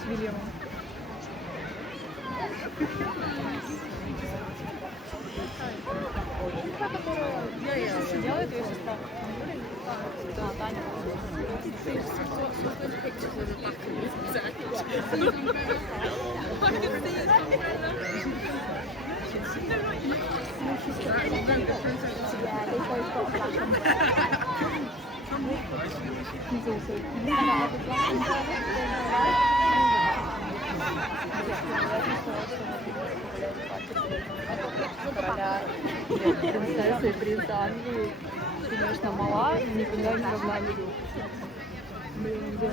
С Вильямом. Делает ее сестра. Да, Таня. Принцесса и принца Англии, конечно, мала, но никогда не равна Лиду. Блин, где он?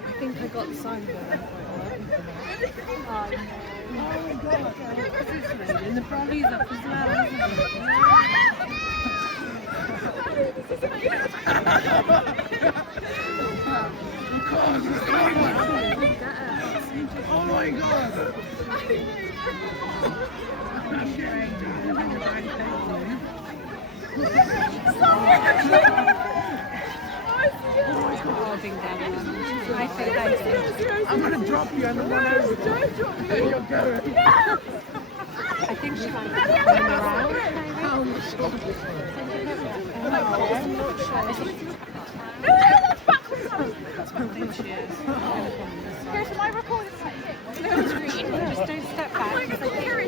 I think I got the sign for it. Oh my god. And the brolly's up as well, isn't it? Oh my god! I'm gonna drop you and run over. There you go. I think she might have come around. Oh my god. I think she is. Here's my recording. Just don't step back.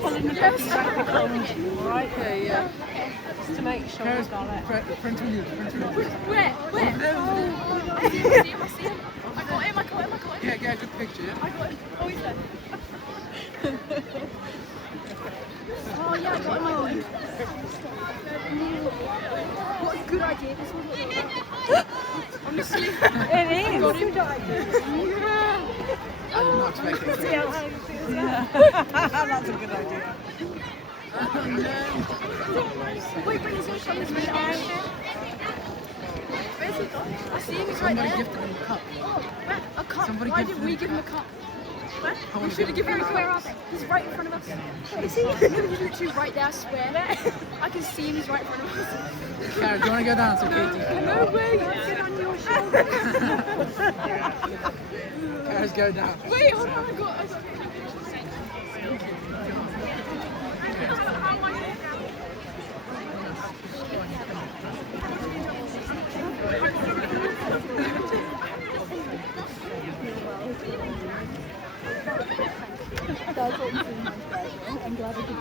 Pull in the back. Right there, yeah. Just to make sure we've got it. Front with you. Where? Oh, I see him. I got him. Yeah, get a good picture. Yeah? I got him. Oh, he's there. Oh, yeah, I got him. What a good idea this was. Honestly. It is. Good idea. Yeah. I did not expect it. That's a good idea. Wait, is he showing his eye? Where's he gone? I see him, he's right there. Somebody gifted him a cup. Oh, where? A cup? Somebody Why gifted didn't we him a give him a cup. cup? Where? We should have given him a cup. Where are they? He's right in front of us. Is he? He's literally right there, I swear. I can see him, he's right in front of us. Kara, do you want to go down so Katie? No way, get on your shoulder. Kara's go down. Wait, hold on, I got That's what I'm seeing. I'm glad I could do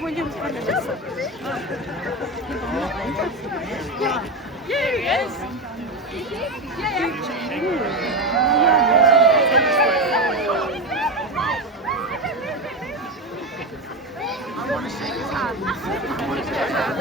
William's Yeah, here he is. I want to shake his hand. I want to shake his hand.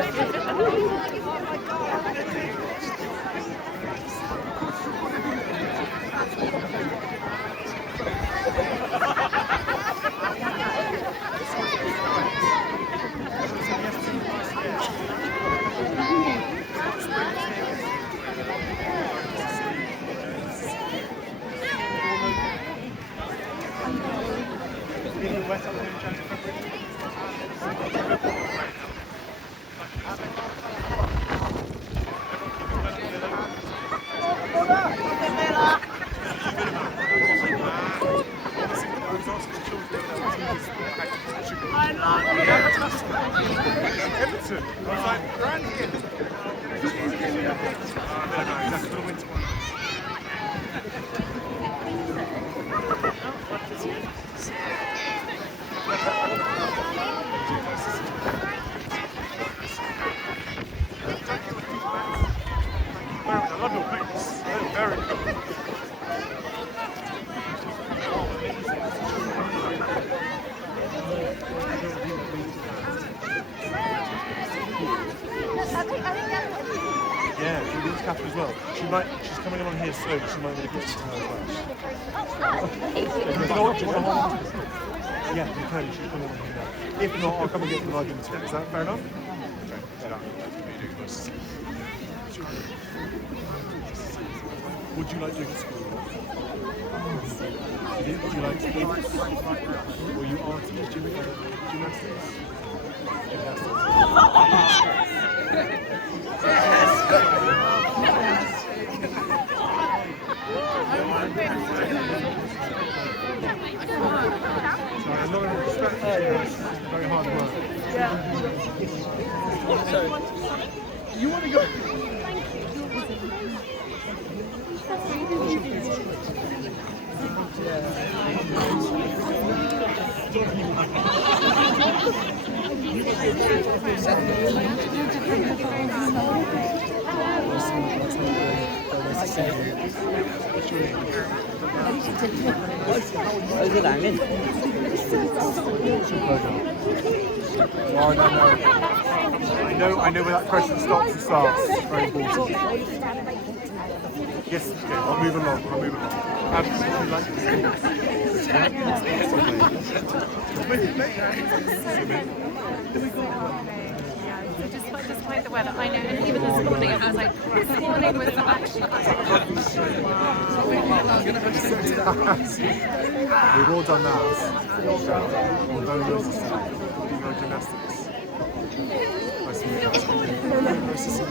Everton. I was like, grand here. Exactly, for the winter one. I love your boots. They're very cool. Yeah, she needs Catherine as well. She's coming along here slowly, she might really get to her as well. Yeah, you can, she's coming along here now. If not, I'll come and get the live instead. Is that fair enough? Okay, fair enough. Would you like to go to school? Would you like to go? Or you artists, gymnastics? Sorry, I'm not going to distract you. It's very hard work. Yeah. So, you want to go? Oh, no. I know where that question stops and starts. It's very important. Yes, okay, I'll move along. Absolutely like Despite the weather, I know, and even this morning, I was like, this morning was actually. We've all done that. Although those gymnastics. Nice to meet you. Nice to see you.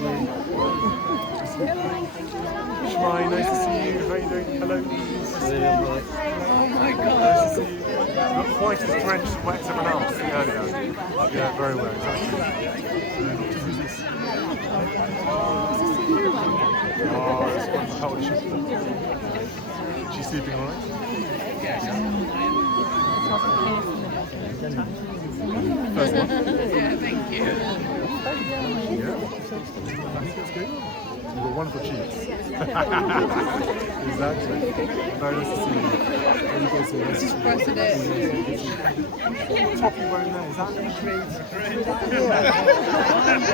Shmai, nice to see you. How are you doing? Hello. Oh my god. Nice to see you. Not quite as drenched and wet as everyone else earlier. Yeah, very well, exactly. Who's this? Oh, that's one. How old is she? She's sleeping all right? First one? Yeah, thank you. Yeah. I think that's good. You've got wonderful cheeks. Exactly. Very nice to see you. How you guys doing? Just pressing it. What top are you wearing there? Is that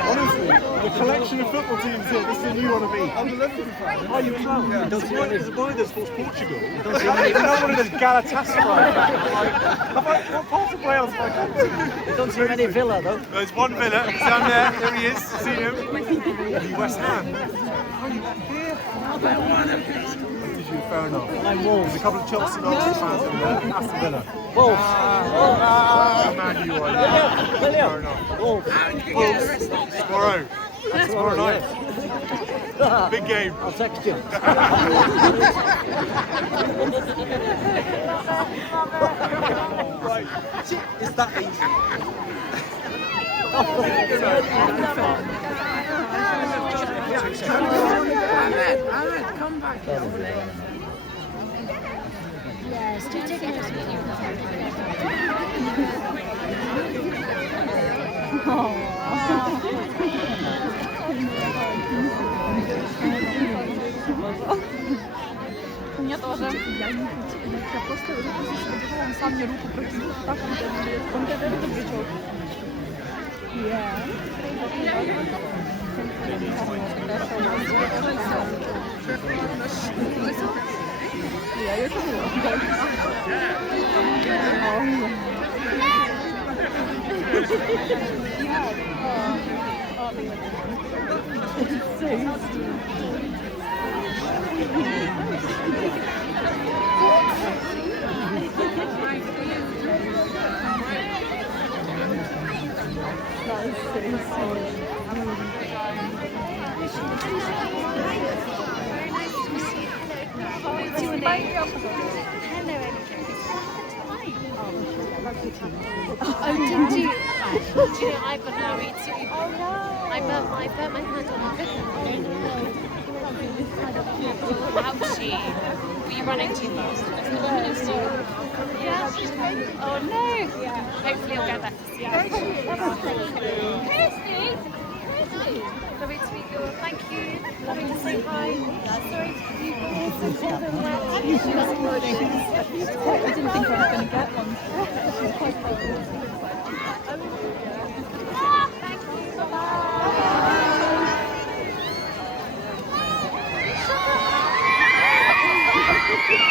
honestly, the collection of football teams here, this is who you want to be. I'm the Liverpool fan. Oh, you clown? Yeah. There's a boy that supports Portugal. I don't know one of those Galatasaray fans. What part of Wales have I come to? You don't see many Villa though. There's one Villa, he's down there, there he is, see him. Are you West Ham? Oh, you here? Did you? Fair enough. I'm Wolves. There's a couple of Chelsea and Arsenal fans in there, Aston Villa. Wolves. How mad you are. Fair enough. Wolves. Tomorrow. Tomorrow night. Big game. I'll text you. Right. It's that easy. Ahmed, come back. Yes, do take it. Mnie тоже. Я просто он сам мне руку протянул. Так он тебя это причём. Я ее morning. Hello, oh, did you? Do you know I got married too? Oh no! I burnt my hand on my finger. Ouchie. Were you running too fast? Yeah. Oh no! Hopefully you'll get that to see you. Kirsty! Lovely to meet you all. Thank you. Lovely to say hi. Sorry to you all so cold and wet. I didn't think I was going to get one. She's quite cold. Thank you.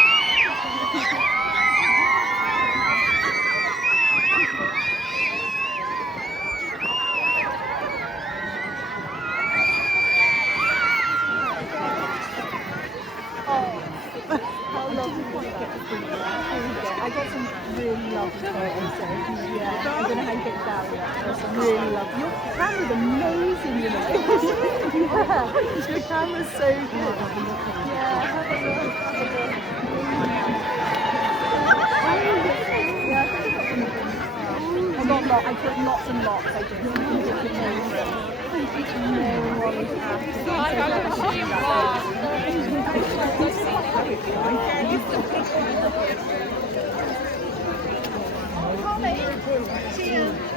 I got some really lovely photos, so yeah, I'm going to hang it down. There's some really lovely. Your camera's amazing, you know. Yeah, your camera's so good. Yeah, have a look. I got lots. I put lots and lots. I did.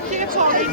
Cheers, Polly.